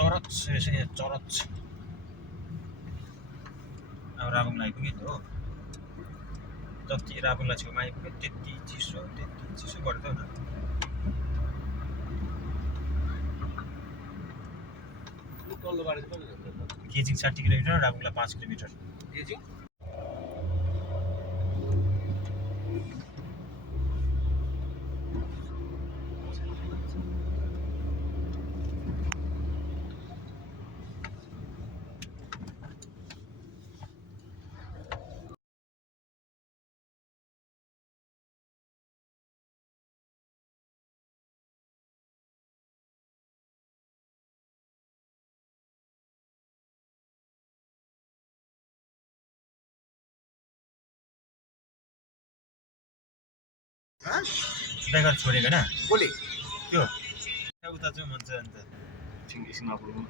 church यसै church अब राबुङलाई आइपुग्यो हो जति राबुङलाई छेउमा आइपुग्यो त्यति चिसो बढ्दै हो गेजिङ 60 किलोमिटर राबुङलाई 5 किलोमिटर गेजिङ ड्राइभर छोडेको होइन बोले त्यो उता चाहिँ मन छ अन्त ठिकै नपुग्नु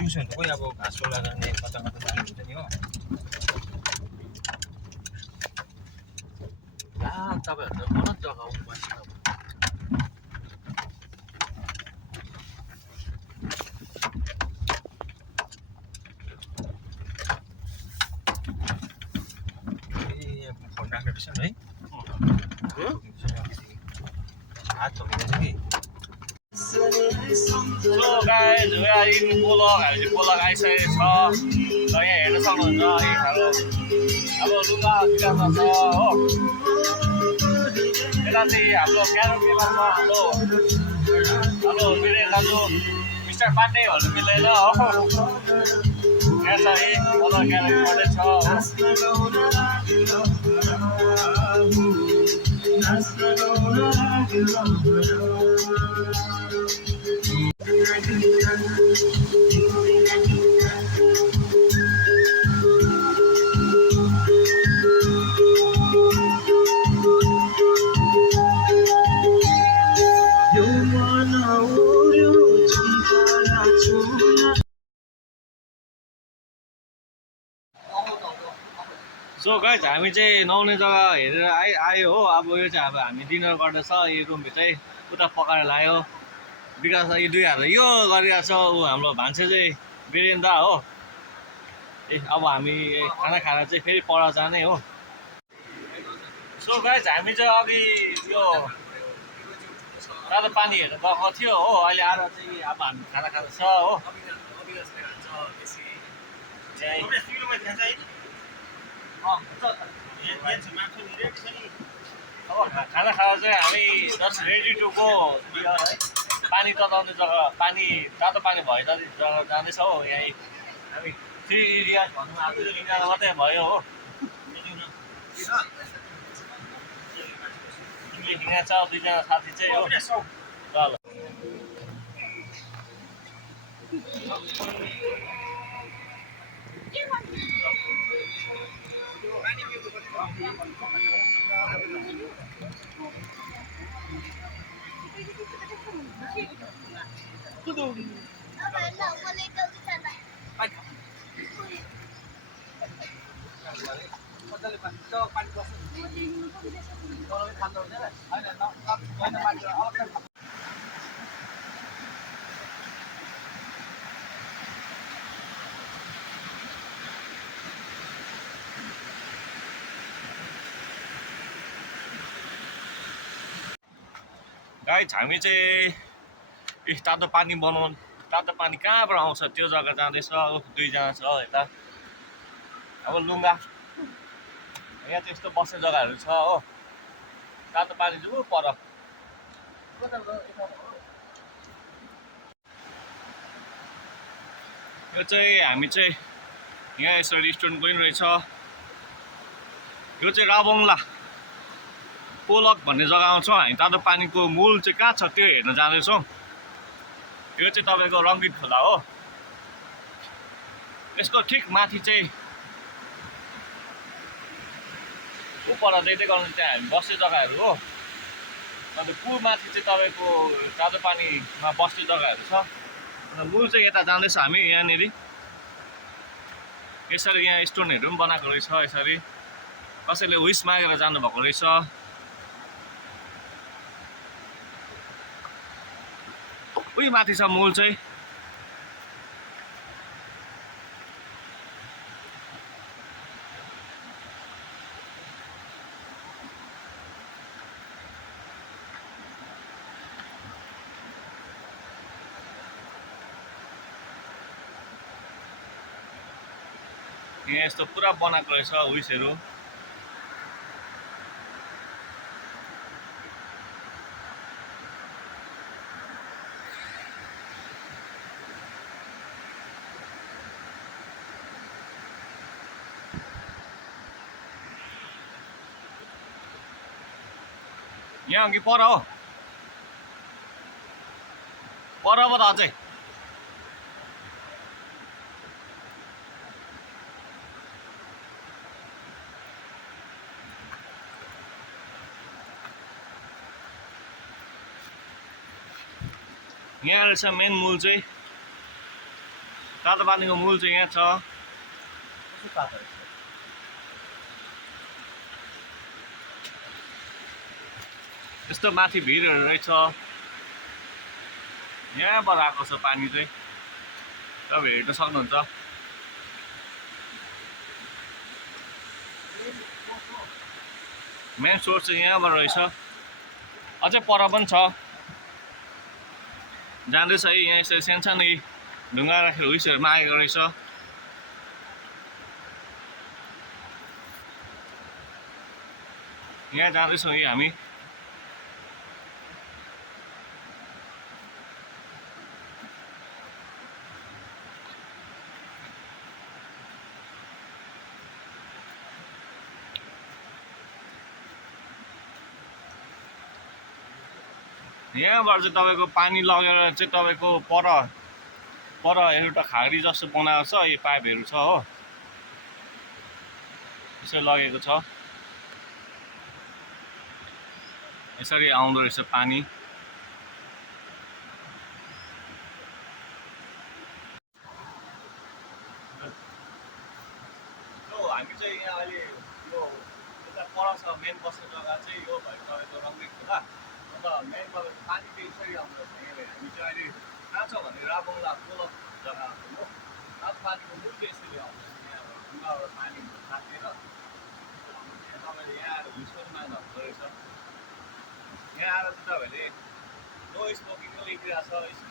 ट्युसन त कोही अब घाँस लगाउने कता जानु हुन्छ नि हो तपाईँहरू त गलत जग्गा आउनु पर्छ फोन राख्ने रहेछ है हात धोकिँदैछ कि so guys we are in पोलक हामी चाहिँ पोलक आइसकेको छ र यहाँ हेर्न सक्नुहुन्छ है हाम्रो लुगा बिगार्न छ हो यता चाहिँ हाम्रो क्यारोकेमा छ हाम्रो वीरेन दाजु मिस्टर पाण्डेहरू मिलेर हो यहाँ छ है पोलक क्यारोके मात्रै छ सो गाइज हामी चाहिँ नुहाउने जग्गा हेरेर आयो हो अब यो चाहिँ अब हामी डिनर गर्दैछ यो रुमभित्रै उता पकाएर लायो विकास यी दुई हात यो गरिरहेको छ ऊ हाम्रो भान्से चाहिँ वीरेन दा हो अब हामी खाना खाएर चाहिँ फेरि पर जाने हो सो गाइज हामी चाहिँ अघि यो तातो पानी हेर्नु गएको थियो हो अहिले आएर चाहिँ अब हामी खाना खाँदैछ हो अब खाना खाएर चाहिँ हामी जस्ट रेडी टु गो है पानी तताउने जग्गा पानी तातो पानी भयो जग्गा जाँदैछौँ हो यहीँ हामी 3 एरिया भनौँ अब इन्डिया मात्रै भयो हो हिँडेको छ दुईजना साथी चाहिँ हो ल गाइज हामी चाहिँ तातो पानी बनाउनु तातो पानी कहाँबाट आउँछ त्यो जग्गा जाँदैछ दुईजना छ यता अब लुङ्गा यहाँ त्यस्तो बस्ने जग्गाहरू छ हो तातो पानी चाहिँ ऊ पर यो चाहिँ हामी चाहिँ यहाँ यसरी रेस्टुरेन्ट गइरहेछ यो चाहिँ राबोङला पोलक भन्ने जग्गामा छौँ हामी तातो पानीको मूल चाहिँ कहाँ छ त्यो हेर्न जाँदैछौँ यो चाहिँ तपाईँको रङ्गित खोला हो यसको ठिक माथि चाहिँ उपर जैदै गर्नु त्यहाँ हामी बस्ने जग्गाहरू हो अन्त पुल माथि चाहिँ तपाईँको तातो पानीमा बस्ने जग्गाहरू छ अन्त मूल चाहिँ यता जाँदैछ हामी यहाँनिर यसरी यहाँ स्टोनहरू पनि बनाएको रहेछ यसरी कसैले विस मागेर जानुभएको रहेछ उही माथि छ मूल चाहिँ यहाँ यस्तो पुरा बनाएको रहेछ उइसहरू यहाँ अघि पर हो पर पो त अझै यहाँ रहेछ मेन मूल चाहिँ तातो पानीको मूल चाहिँ यहाँ छ यस्तो माथि भिरहरू रहेछ यहाँबाट आएको छ पानी चाहिँ तपाईँ हेर्न सक्नुहुन्छ मेन सोर्स चाहिँ यहाँबाट रहेछ अझै पर पनि छ जाँदैछ है यहाँ यसरी सानसानो ढुङ्गा राखेर उइसहरूमा आएको रहेछ यहाँ जाँदैछौँ है हामी यहाँबाट चाहिँ तपाईँको पानी लगेर चाहिँ तपाईँको पर एउटा खाडी जस्तो बनाएको छ यो पाइपहरू छ हो यसरी लगेको छ यसरी आउँदो रहेछ पानी हामी चाहिँ यहाँ अहिले यो यता पर छ मेन बस्ने जग्गा चाहिँ यो भयो तपाईँको रङ्गित खोला अन्त मेन तपाईँको पानी चाहिँ यसरी आउँदो रहेछ यहाँले हामी चाहिँ अहिले कहाँ छ भने राबोङला पोलक जग्गा हो तातो पानीको मूल चाहिँ यसरी आउँदो रहेछ यहाँ ढुङ्गाबाट पानी थाकेर तपाईँले यहाँ आएर हुस्कन माग्नु रहेछ यहाँ आएर चाहिँ तपाईँहरूले नो स्मोकिङको लेखिरहेको छ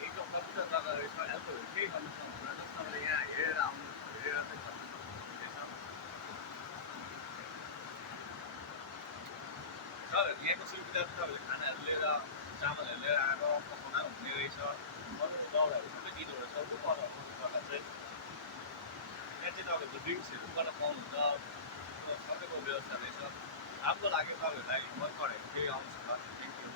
एकदम पवित्र जग्गा रहेछ एल्कोहल केही गर्नु सक्नुहुन्न तपाईँले यहाँ हेरेर आउनु हेरेर चाहिँ यहाँको सुविधा चाहिँ तपाईँले खानाहरू लिएर चामलहरू लिएर आएर पकाउन हुने रहेछ अरू दाउराहरू सबै दिनु रहेछ जग्गा चाहिँ यहाँ चाहिँ तपाईँको ड्रिङ्क्सहरू पनि गर्न पाउनुहुन्छ सबैको व्यवस्था रहेछ राम्रो लाग्यो तपाईँहरूलाई मन पऱ्यो केही आउनुहोस् न थ्याङ्क यू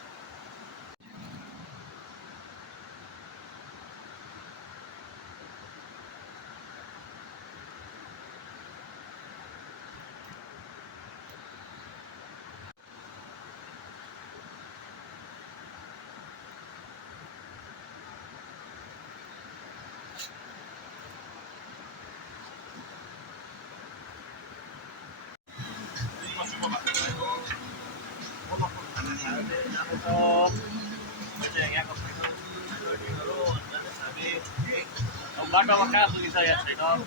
बाटोमा कहाँ पुगिन्छ यहाँ छैन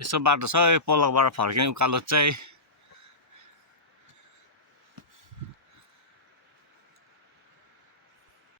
यस्तो बाटो छ यो पोलकबाट फर्किने उकालो चाहिँ